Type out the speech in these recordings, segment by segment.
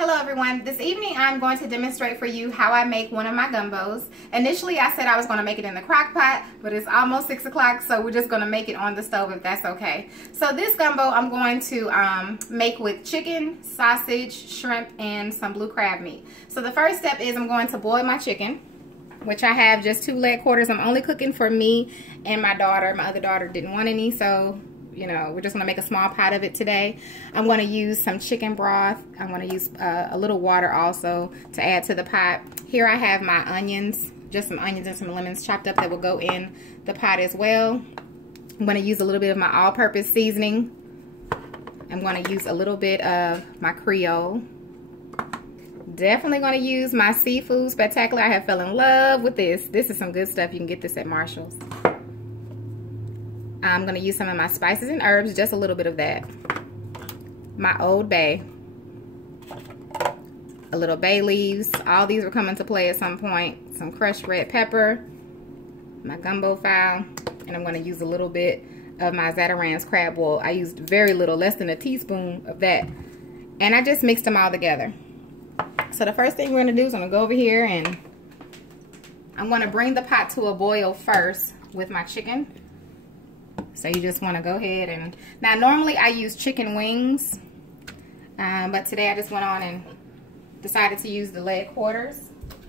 Hello everyone. This evening I'm going to demonstrate for you how I make one of my gumbos. Initially I said I was going to make it in the crock pot, but it's almost 6 o'clock, so we're just going to make it on the stove if that's okay. So this gumbo I'm going to make with chicken, sausage, shrimp, and some blue crab meat. So the first step is I'm going to boil my chicken, which I have just 2 leg quarters. I'm only cooking for me and my daughter. My other daughter didn't want any, so you know, we're just going to make a small pot of it today. I'm going to use some chicken broth. I'm going to use a little water also to add to the pot. Here I have my onions, just some onions and some lemons chopped up that will go in the pot as well. I'm going to use a little bit of my all-purpose seasoning. I'm going to use a little bit of my Creole. Definitely going to use my seafood spectacular. I have fell in love with this. This is some good stuff. You can get this at Marshall's. I'm going to use some of my spices and herbs, just a little bit of that. My Old Bay. A little bay leaves. All these will come into play at some point. Some crushed red pepper. My gumbo fowl. And I'm going to use a little bit of my Zatarain's crab oil. I used very little, less than a teaspoon of that. And I just mixed them all together. So the first thing we're going to do is I'm going to go over here and I'm going to bring the pot to a boil first with my chicken. So you just want to go ahead and, now normally I use chicken wings, but today I just went on and decided to use the leg quarters.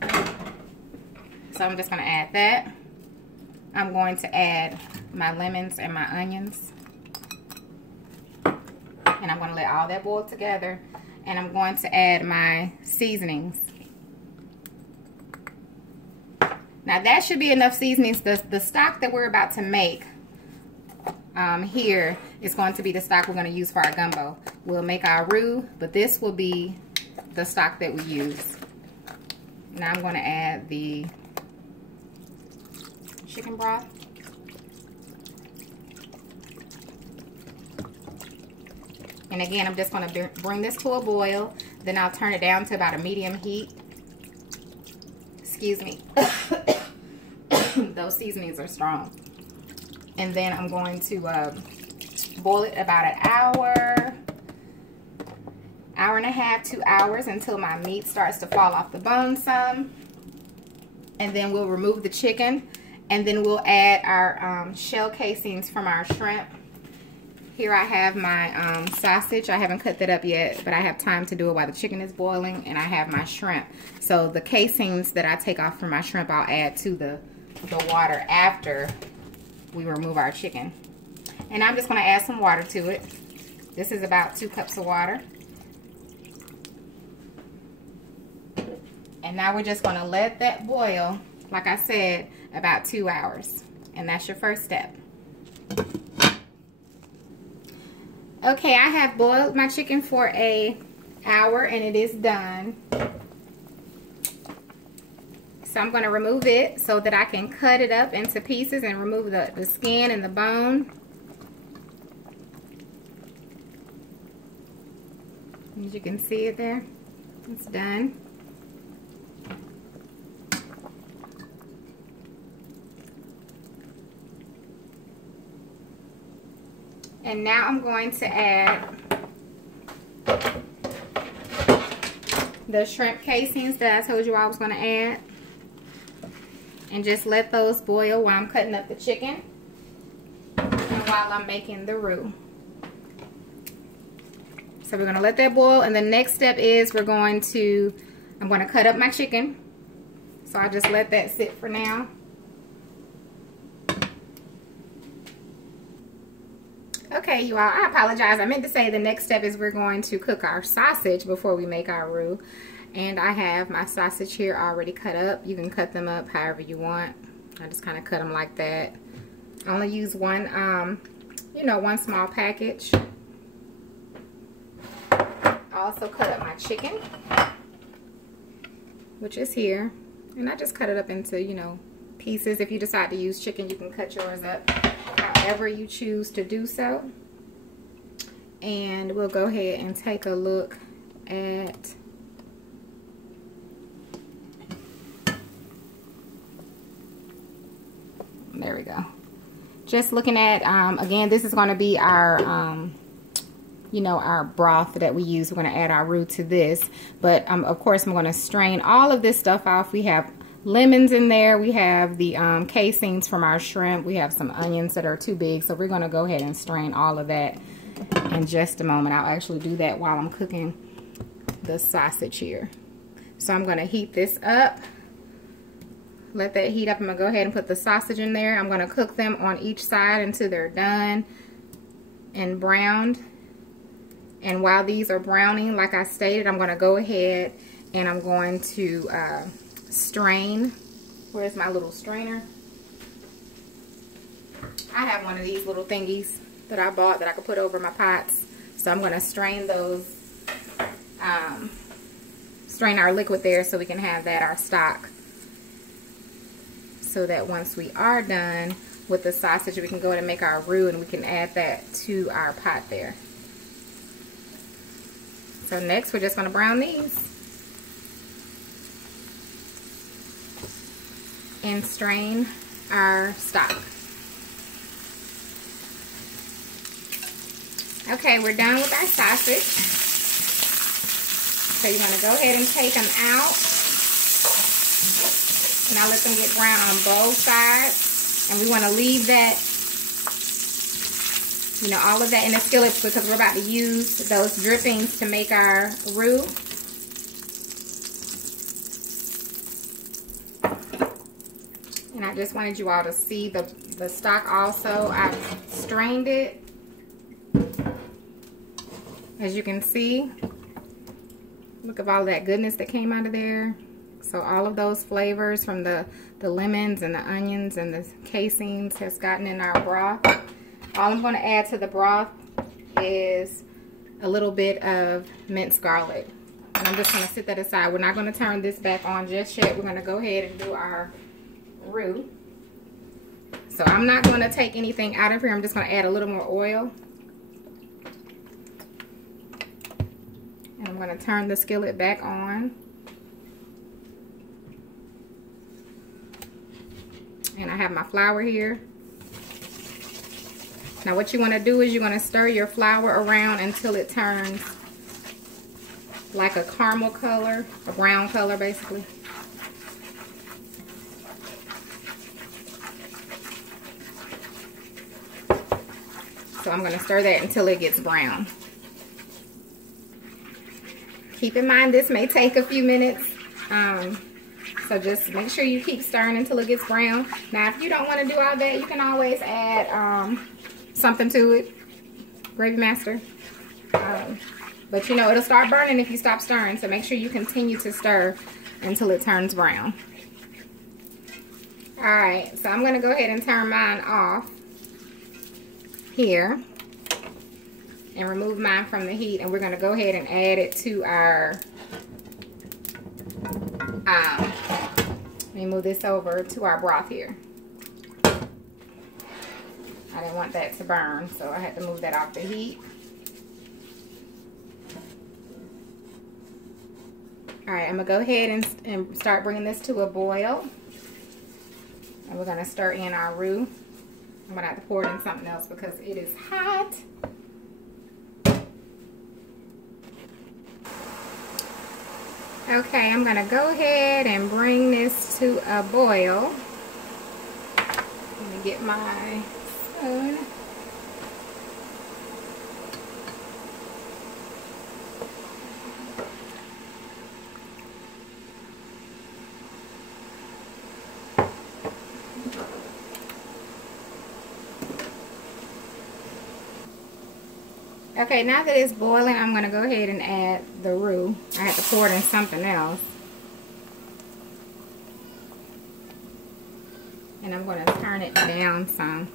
So I'm just going to add that. I'm going to add my lemons and my onions. And I'm going to let all that boil together. And I'm going to add my seasonings. Now that should be enough seasonings. The stock that we're about to make here is going to be the stock we're going to use for our gumbo. We'll make our roux, but this will be the stock that we use. Now I'm going to add the chicken broth. And again, I'm just going to bring this to a boil. Then I'll turn it down to about a medium heat. Excuse me. Those seasonings are strong. And then I'm going to boil it about an hour, hour and a half, 2 hours until my meat starts to fall off the bone some. And then we'll remove the chicken. And then we'll add our shell casings from our shrimp. Here I have my sausage. I haven't cut that up yet, but I have time to do it while the chicken is boiling. And I have my shrimp. So the casings that I take off from my shrimp, I'll add to the water after we remove our chicken. And I'm just going to add some water to it. This is about 2 cups of water. And now we're just going to let that boil, like I said, about 2 hours. And that's your first step. Okay, I have boiled my chicken for an hour and it is done. So I'm going to remove it so that I can cut it up into pieces and remove the skin and the bone. As you can see it there, it's done. And now I'm going to add the shrimp casings that I told you I was going to add. And just let those boil while I'm cutting up the chicken and while I'm making the roux. So we're going to let that boil, and the next step is I'm going to cut up my chicken. So I'll just let that sit for now. Okay, you all, I apologize. I meant to say the next step is we're going to cook our sausage before we make our roux. And I have my sausage here already cut up. You can cut them up however you want. I just kind of cut them like that. I only use one, one small package. I also cut up my chicken, which is here. And I just cut it up into, pieces. If you decide to use chicken, you can cut yours up however you choose to do so. And we'll go ahead and take a look at there we go. Just looking at again, this is going to be our you know, our broth that we use. We're going to add our roux to this. But, of course, I'm going to strain all of this stuff off. We have lemons in there. We have the casings from our shrimp. We have some onions that are too big. So we're going to go ahead and strain all of that in just a moment. I'll actually do that while I'm cooking the sausage here. So I'm going to heat this up. Let that heat up. I'm going to go ahead and put the sausage in there. I'm going to cook them on each side until they're done and browned. And while these are browning, like I stated, I'm going to go ahead and I'm going to strain. Where's my little strainer? I have one of these little thingies that I bought that I could put over my pots. So I'm going to strain those, strain our liquid there so we can have that, our stock. So that once we are done with the sausage, we can go ahead and make our roux and we can add that to our pot there. So next we're just going to brown these and strain our stock. Okay, we're done with our sausage. So you're going to go ahead and take them out. And I'll let them get brown on both sides. And we want to leave that, you know, all of that in the skillet because we're about to use those drippings to make our roux. And I just wanted you all to see the stock also. I strained it. As you can see, look at all that goodness that came out of there. So all of those flavors from the lemons and the onions and the casings has gotten in our broth. All I'm going to add to the broth is a little bit of minced garlic. And I'm just going to sit that aside. We're not going to turn this back on just yet. We're going to go ahead and do our roux. So I'm not going to take anything out of here. I'm just going to add a little more oil. And I'm going to turn the skillet back on. And I have my flour here. Now what you want to do is you're going to stir your flour around until it turns like a caramel color, a brown color basically. So I'm going to stir that until it gets brown. Keep in mind this may take a few minutes. So just make sure you keep stirring until it gets brown. Now if you don't want to do all that, you can always add something to it. Gravy Master. But you know, it'll start burning if you stop stirring. So make sure you continue to stir until it turns brown. Alright, so I'm going to go ahead and turn mine off here. And remove mine from the heat. And we're going to go ahead and add it to our... let me move this over to our broth here. I didn't want that to burn, so I had to move that off the heat. Alright, I'm going to go ahead and start bringing this to a boil. And we're going to stir in our roux. I'm going to have to pour it in something else because it is hot. Okay, I'm going to go ahead and bring this to a boil. Let me get my spoon. Okay, now that it's boiling, I'm going to go ahead and add the roux. I have to pour it in something else. And I'm going to turn it down some.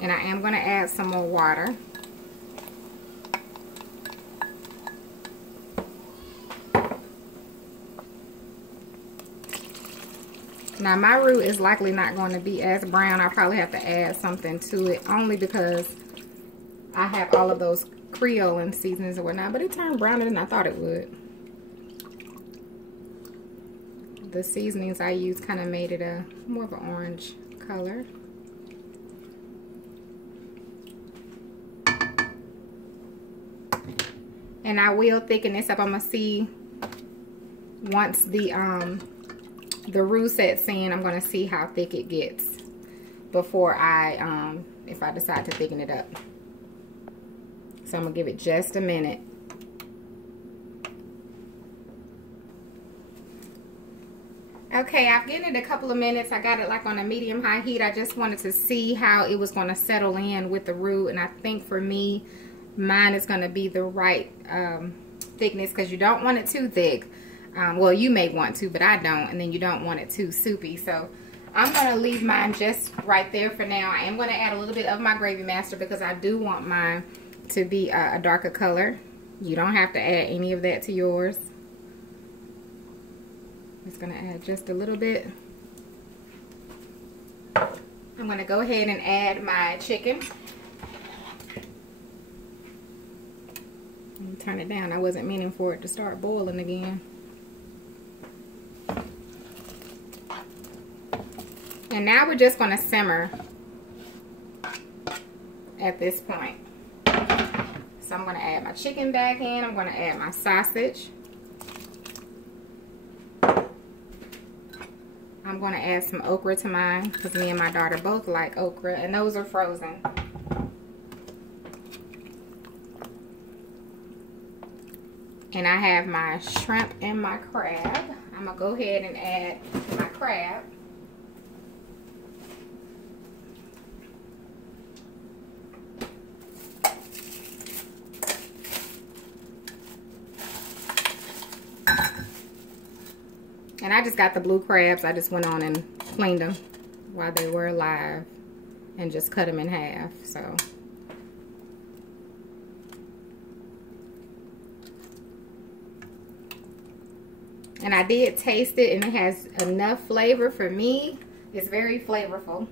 And I am going to add some more water. Now my roux is likely not going to be as brown. I'll probably have to add something to it only because I have all of those Creole and seasonings and whatnot. But it turned browner than I thought it would. The seasonings I used kind of made it a more of an orange color. And I will thicken this up. I'm gonna see once the roux sets in, I'm gonna see how thick it gets before I if I decide to thicken it up. So I'm gonna give it just a minute. Okay, I've given it a couple of minutes. I got it like on a medium-high heat. I just wanted to see how it was gonna settle in with the roux, and I think for me, mine is gonna be the right thickness, because you don't want it too thick. Well, you may want to, but I don't, and then you don't want it too soupy. So I'm gonna leave mine just right there for now. I am gonna add a little bit of my Gravy Master because I do want mine to be a darker color. You don't have to add any of that to yours. Just gonna add just a little bit. I'm gonna go ahead and add my chicken. Let me turn it down. I wasn't meaning for it to start boiling again. And now we're just gonna simmer at this point. So I'm gonna add my chicken back in. I'm gonna add my sausage. I'm gonna add some okra to mine because me and my daughter both like okra, and those are frozen. And I have my shrimp and my crab. I'm gonna go ahead and add my crab. And I just got the blue crabs. I just went on and cleaned them while they were alive and just cut them in half. So and I did taste it, and it has enough flavor for me. It's very flavorful.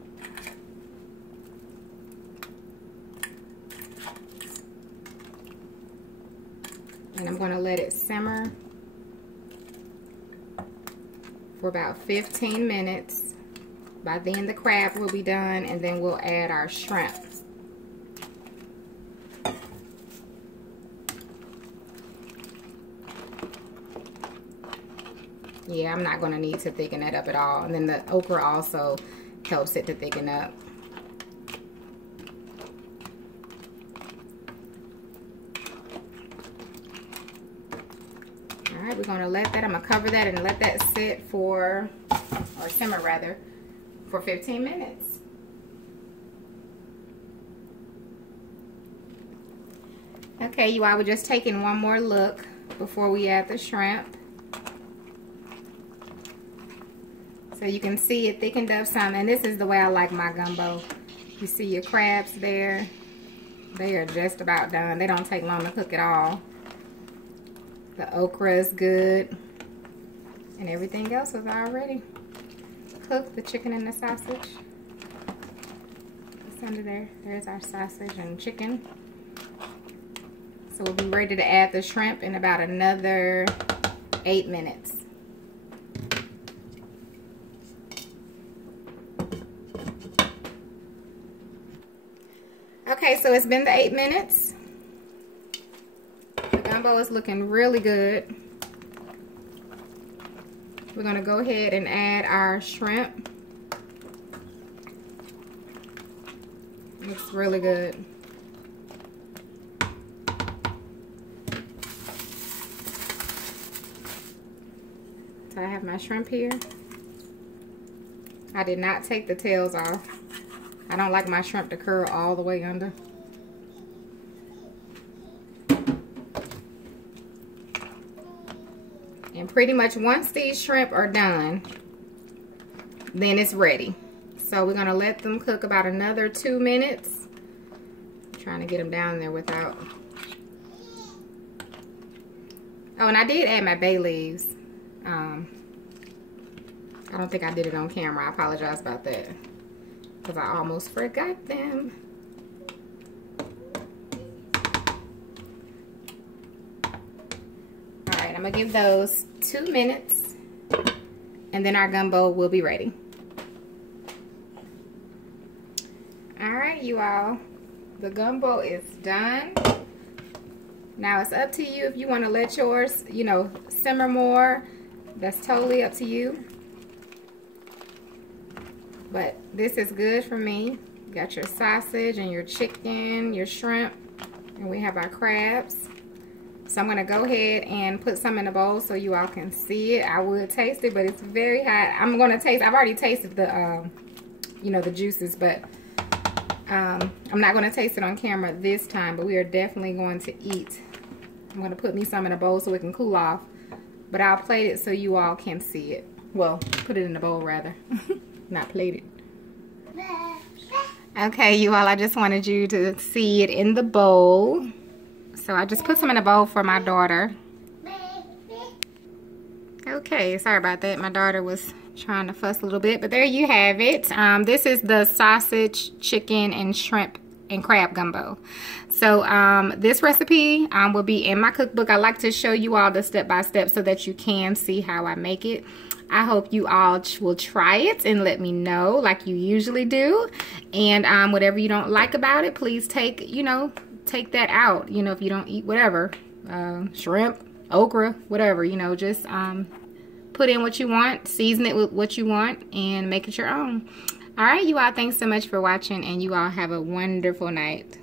And I'm going to let it simmer for about 15 minutes. By then the crab will be done, and then we'll add our shrimp. Yeah, I'm not going to need to thicken that up at all. And then the okra also helps it to thicken up. Alright, we're going to let that, I'm going to cover that and let that sit for, or simmer rather, for 15 minutes. Okay, you all, we're just taking one more look before we add the shrimp. So you can see it thickened up some, and this is the way I like my gumbo. You see your crabs there? They are just about done. They don't take long to cook at all. The okra is good, and everything else is already cooked. The chicken and the sausage. It's under there. There's our sausage and chicken. So we'll be ready to add the shrimp in about another 8 minutes. Okay, so it's been the 8 minutes. The gumbo is looking really good. We're going to go ahead and add our shrimp. Looks really good. So I have my shrimp here. I did not take the tails off. I don't like my shrimp to curl all the way under. And pretty much once these shrimp are done, then it's ready. So we're going to let them cook about another 2 minutes. I'm trying to get them down there without... Oh, and I did add my bay leaves. I don't think I did it on camera. I apologize about that, because I almost forgot them. Alright, I'm going to give those 2 minutes, and then our gumbo will be ready. Alright, you all. The gumbo is done. Now it's up to you if you want to let yours, you know, simmer more. That's totally up to you. But this is good for me. You got your sausage and your chicken, your shrimp, and we have our crabs. So I'm going to go ahead and put some in a bowl so you all can see it. I would taste it, but it's very hot. I'm going to taste, I've already tasted the, you know, the juices, but I'm not going to taste it on camera this time, but we are definitely going to eat. I'm going to put me some in a bowl so it can cool off, but I'll plate it so you all can see it. Well, put it in the bowl rather, not plate it. Okay, you all, I just wanted you to see it in the bowl. So I just put some in a bowl for my daughter. Okay, sorry about that. My daughter was trying to fuss a little bit, but there you have it. This is the sausage, chicken, and shrimp and crab gumbo. So this recipe will be in my cookbook. I like to show you all the step-by-step so that you can see how I make it. I hope you all will try it and let me know like you usually do. And whatever you don't like about it, please take, you know, take that out. You know, if you don't eat whatever, shrimp, okra, whatever, you know, just put in what you want, season it with what you want, and make it your own. All right, you all, thanks so much for watching, and you all have a wonderful night.